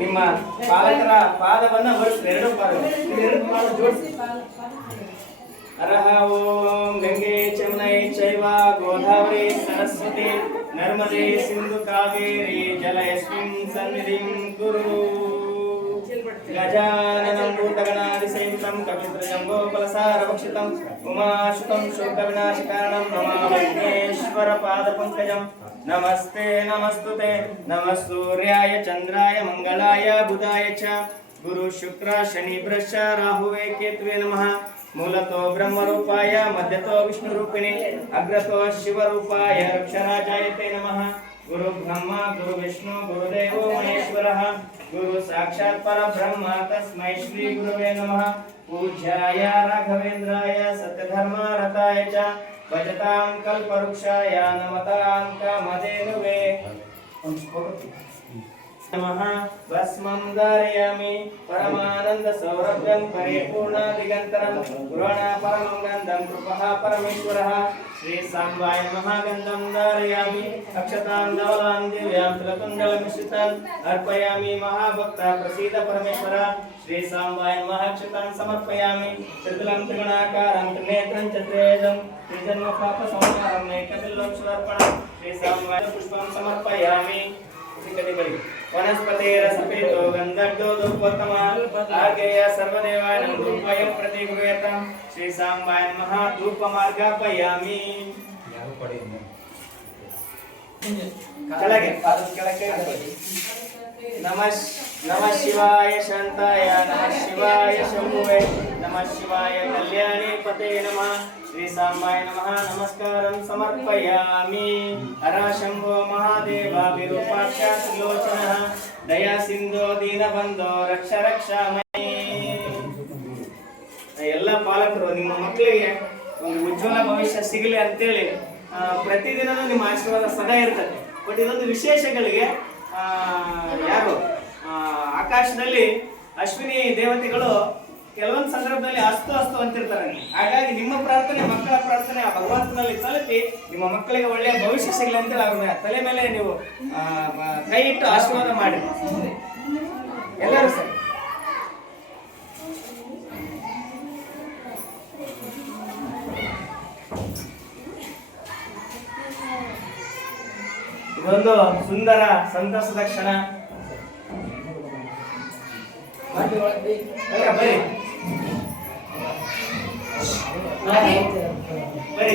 ನಿಮ್ಮ ಪಾಲಕರ ಪಾದವನ್ನ ಒರೆಸಿ ಎರಡು ಪಾದ ಜೋಡಿಸಿ. ಅರಹ ಓಂ ಗಂಗೆ ಚಮನೈ ಚೈವ ಗೋದಾವರಿ ಸರಸ್ವತಿ ನರ್ಮದೆ ಸಿಂಧು ಕಾವೇರಿ ಜಲಯಸ್ಮಿನ್ ಸನ್ನಿಧಿಂ ಕುರು. ಗಜಾನನಂ ಭೂತಗಣಾದಿಸೇವಿತಂ ಕಪಿತೃಜಂಬೋಪಲಸಾರಭಕ್ಷಿತಂ ಉಮಾಶುತಂ ಶೋಕವಿನಾಶಕಾರಣಂ ನಮಾಮಿ ವಿಘ್ನೇಶ್ವರ ಪಾದಪಂಕಜಂ. ನಮಸ್ತೆ ನಮಸ್ತುತೆ ನಮಃ ಸೂರ್ಯಾಯ ಚಂದ್ರಾಯ ಮಂಗಳಾಯ ಬುಧಾಯ ಚ ಗುರು ಶುಕ್ರ ಶನಿ ಬೃಹಸ್ಪ ರಾಹುವೇ ಕೇತುವೇ ನಮಃ. ಮೂಲತೋ ಬ್ರಹ್ಮರೂಪಾಯ ಮಧ್ಯತೋ ವಿಷ್ಣುರೂಪಿಣಿ ಅಗ್ರತೋ ಶಿವರೂಪಾಯ ರಕ್ಷರಾಜಾಯತೆ ನಮಃ. ಗುರು ಬ್ರಹ್ಮ ಗುರು ವಿಷ್ಣು ಗುರುದೇವೋ ಮಹೇಶ್ವರಃ ಗುರು ಸಾಕ್ಷಾತ್ ಪರಬ್ರಹ್ಮ ತಸ್ಮೈ ಶ್ರೀ ಗುರುವೇ ನಮಃ. ಪೂಜ್ಯಾಯ ರಾಘವೇಂದ್ರಾಯ ಸತ್ಯಧರ್ಮರತಾಯ ಚ ಭಜತಾಂ ಕಲ್ಪವೃಕ್ಷಾಯ ನಮತಾಂ ಕಾಮಧೇನುವೇ ನಮಃ. ಭಸ್ಮಂ ಧಾರಯಾಮಿ ಪರಮಾನಂದ ಸೌರಭ್ಯಂ ಪರಿಪೂರ್ಣ ದಿಗಂತರಂ ಪುರಾಣ ಪರಮಂ ಗಂಧಂ ಕೃಪಃ ಪರಮೇಶ್ವರಃ. ಶ್ರೀ ಸಾಂಬಾಯ ನಮಃ. ಗಂಧಂ ಧಾರಯಾಮಿ ಅಕ್ಷತಾನ್ ಧವಲಾನ್ ದಿವ್ಯಾಂ ತುಲಕುಂಡಲ ಮಿಶ್ರಿತಾನ್ ಅರ್ಪಯಾಮಿ ಮಹಾಭಕ್ತ ಪ್ರಸೀದ ಪರಮೇಶ್ವರ. ಶ್ರೀ ಸಾಂಬಾಯ ನಮಃ. ಅಕ್ಷತಾನ್ ಸಮರ್ಪಯಾಮಿ ತ್ರಿತಲಂ ತ್ರಿಗುಣಾಕಾರಂ ತ್ರಿನೇತ್ರಂ ಚತುರ್ವೇದಂ ತ್ರಿಜನ್ಮ ಪಾಪ ಸಂಹಾರಂ ಏಕಬಿಲ್ಲೋಕ್ಷರಾರ್ಪಣಂ. ಶ್ರೀ ಸಾಂಬಾಯ ಪುಷ್ಪಂ ಸಮರ್ಪಯಾಮಿ. ವನಸ್ಪತಿರಸಪೇತೋ ಗಂಧರ್ಧೋ ಧೂಪೋತ್ತಮ ಆರ್ಗೇಯ ಸರ್ವದೇವಾಯ ನಮಃ. ಧೂಪಯಂ ಪ್ರತಿಗೃಹ್ಯತಾಂ. ಶ್ರೀ ಸಾಂಬಾಯ ನಮಃ. ಧೂಪಮಾರ್ಗಾಪಯಾಮಿ. ನಮಃ ಶಿವಾಯ ಶಾಂತಾಯ ನಮಃ ಶಿವಾಯ ಶಂಭುವೇ ನಮಃ ಶಿವಾಯ ಕಲ್ಯಾಣಿ ಪತೆ ನಮಃ. ಶ್ರೀ ಸಾಂಬಾಯ ನಮಃ. ನಮಸ್ಕಾರಂ ಸಮರ್ಪಯಾಮಿ. ಹರ ಶಂಭೋ ಮಹಾದೇವ ವಿರೂಪಾಕ್ಷ ತ್ರಿಲೋಚನಃ ದಯಾ ಸಿಂಧೋ ದೀನಬಂಧೋ ರಕ್ಷ ರಕ್ಷಾಮಯಿ. ಎಲ್ಲ ಪಾಲಕರು ನಿಮ್ಮ ಮಕ್ಕಳಿಗೆ ಒಂದು ಉಜ್ವಲ ಭವಿಷ್ಯ ಸಿಗಲಿ ಅಂತೇಳಿ ಪ್ರತಿದಿನನೂ ನಿಮ್ಮ ಆಶೀರ್ವಾದ ಸದಾ ಇರ್ತದೆ. ಬಟ್ ಇದೊಂದು ವಿಶೇಷಗಳಿಗೆ ಯಾರು ಆಕಾಶದಲ್ಲಿ ಅಶ್ವಿನಿ ದೇವತೆಗಳು ಕೆಲವೊಂದು ಸಂದರ್ಭದಲ್ಲಿ ಅಸ್ತು ಅಸ್ತು ಅಂತಿರ್ತಾರೆ. ಹಾಗಾಗಿ ನಿಮ್ಮ ಪ್ರಾರ್ಥನೆ ಮಕ್ಕಳ ಪ್ರಾರ್ಥನೆ ಆ ಭಗವಂತನಲ್ಲಿ ತಲುಪಿ ನಿಮ್ಮ ಮಕ್ಕಳಿಗೆ ಒಳ್ಳೆಯ ಭವಿಷ್ಯ ಸಿಗಲಿ ಅಂತೇಳಿ ಅವ್ರ ತಲೆ ಮೇಲೆ ನೀವು ಕೈ ಇಟ್ಟು ಆಶೀರ್ವಾದ ಮಾಡಿ ಎಲ್ಲರೂ ಸರಿ. ಇದೊಂದು ಸುಂದರ ಸಂತಸದ ಕ್ಷಣ. ಬರೀ